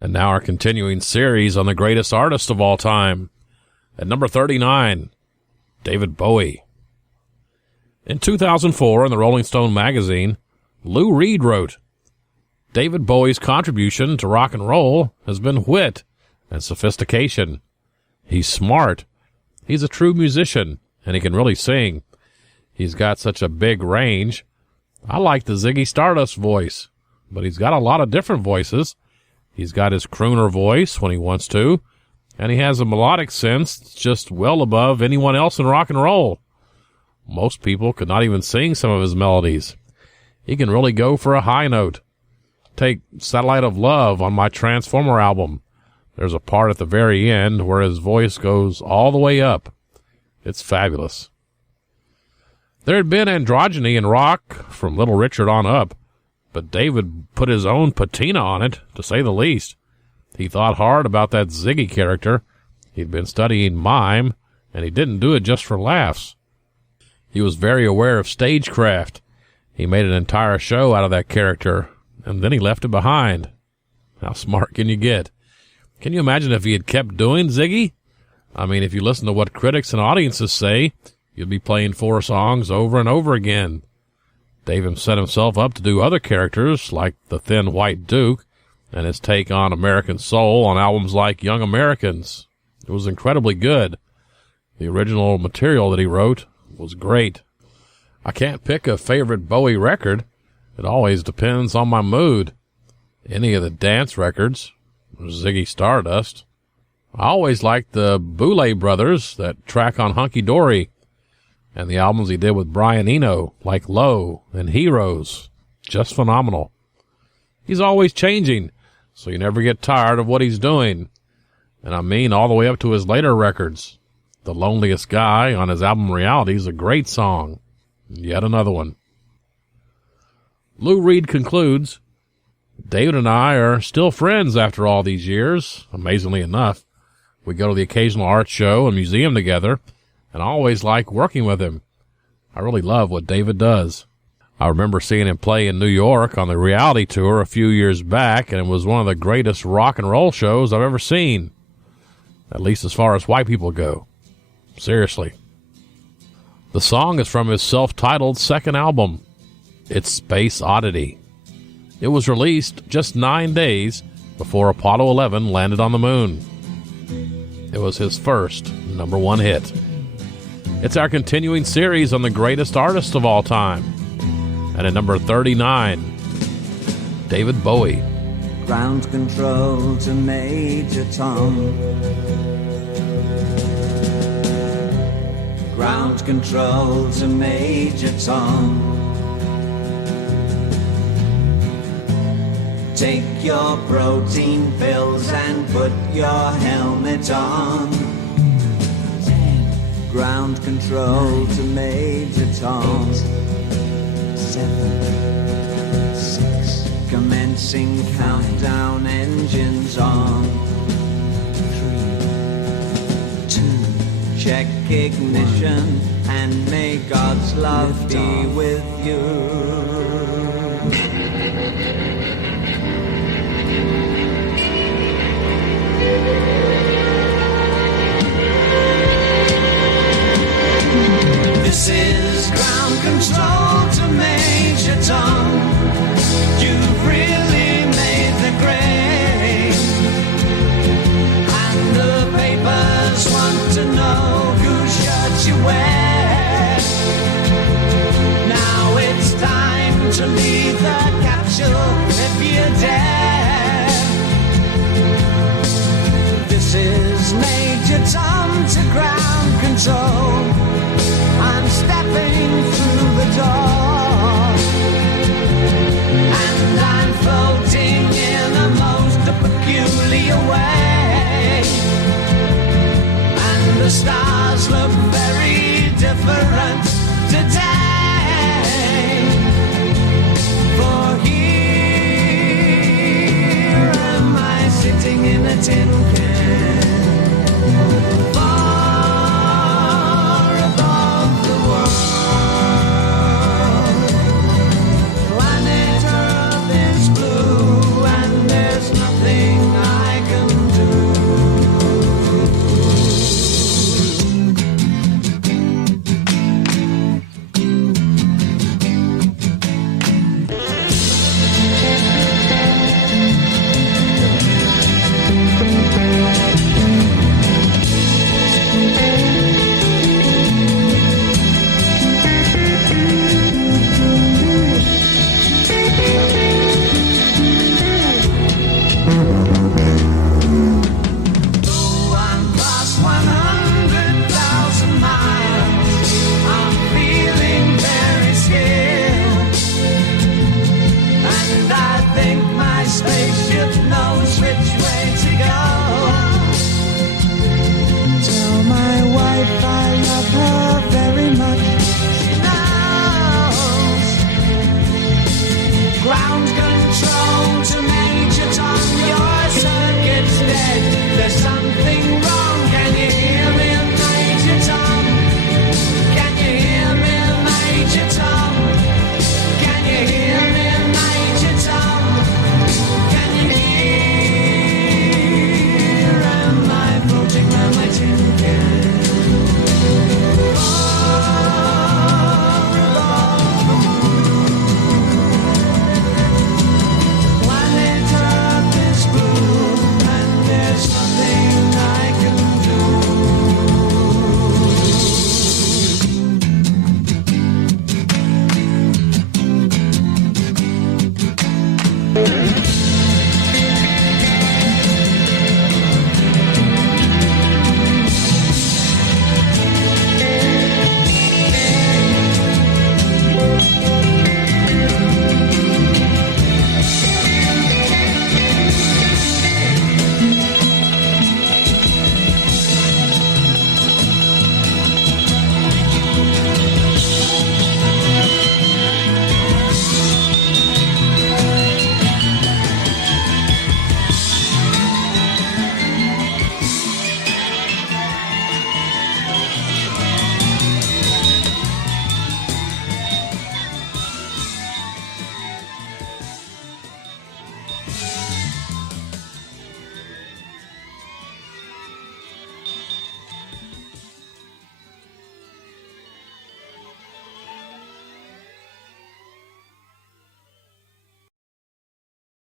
And now our continuing series on the greatest artist of all time. At number 39, David Bowie. In 2004, in the Rolling Stone magazine, Lou Reed wrote, David Bowie's contribution to rock and roll has been wit and sophistication. He's smart. He's a true musician, and he can really sing. He's got such a big range. I like the Ziggy Stardust voice, but he's got a lot of different voices. He's got his crooner voice when he wants to, and he has a melodic sense that's just well above anyone else in rock and roll. Most people could not even sing some of his melodies. He can really go for a high note. Take Satellite of Love on my Transformer album. There's a part at the very end where his voice goes all the way up. It's fabulous. There had been androgyny in rock from Little Richard on up, but David put his own patina on it, to say the least. He thought hard about that Ziggy character. He'd been studying mime, and he didn't do it just for laughs. He was very aware of stagecraft. He made an entire show out of that character, and then he left it behind. How smart can you get? Can you imagine if he had kept doing Ziggy? I mean, if you listen to what critics and audiences say, you'd be playing 4 songs over and over again. David set himself up to do other characters, like the Thin White Duke, and his take on American soul on albums like Young Americans. It was incredibly good. The original material that he wrote was great. I can't pick a favorite Bowie record. It always depends on my mood. Any of the dance records, Ziggy Stardust. I always liked the Bowie brothers, that track on Hunky Dory, and the albums he did with Brian Eno, like Low and Heroes. Just phenomenal. He's always changing, so you never get tired of what he's doing. And I mean all the way up to his later records. The Loneliest Guy on his album Reality is a great song. Yet another one. Lou Reed concludes, David and I are still friends after all these years, amazingly enough. We go to the occasional art show and museum together, and I always like working with him. I really love what David does. I remember seeing him play in New York on the Reality Tour a few years back, and it was one of the greatest rock and roll shows I've ever seen. At least as far as white people go. Seriously. The song is from his self-titled second album. It's Space Oddity. It was released just 9 days before Apollo 11 landed on the moon. It was his first #1 hit. It's our continuing series on the greatest artist of all time. And at number 39, David Bowie. Ground control to Major Tom. Ground control to Major Tom. Take your protein pills and put your helmet on. Ground control to Major Tom. 7, 6. Commencing countdown, engines on. 3, 2. Check ignition and may God's love be with you. This is ground control to Major Tom. You've really made the grade, and the papers want to know whose shirt you wear. Now it's time to leave the capsule if you dare. This is Major Tom to ground control. I'm stepping through the door, and I'm floating in a most peculiar way, and the stars look very different today, for here am I sitting in a tin can. Planet Earth is blue and there's nothing I Thank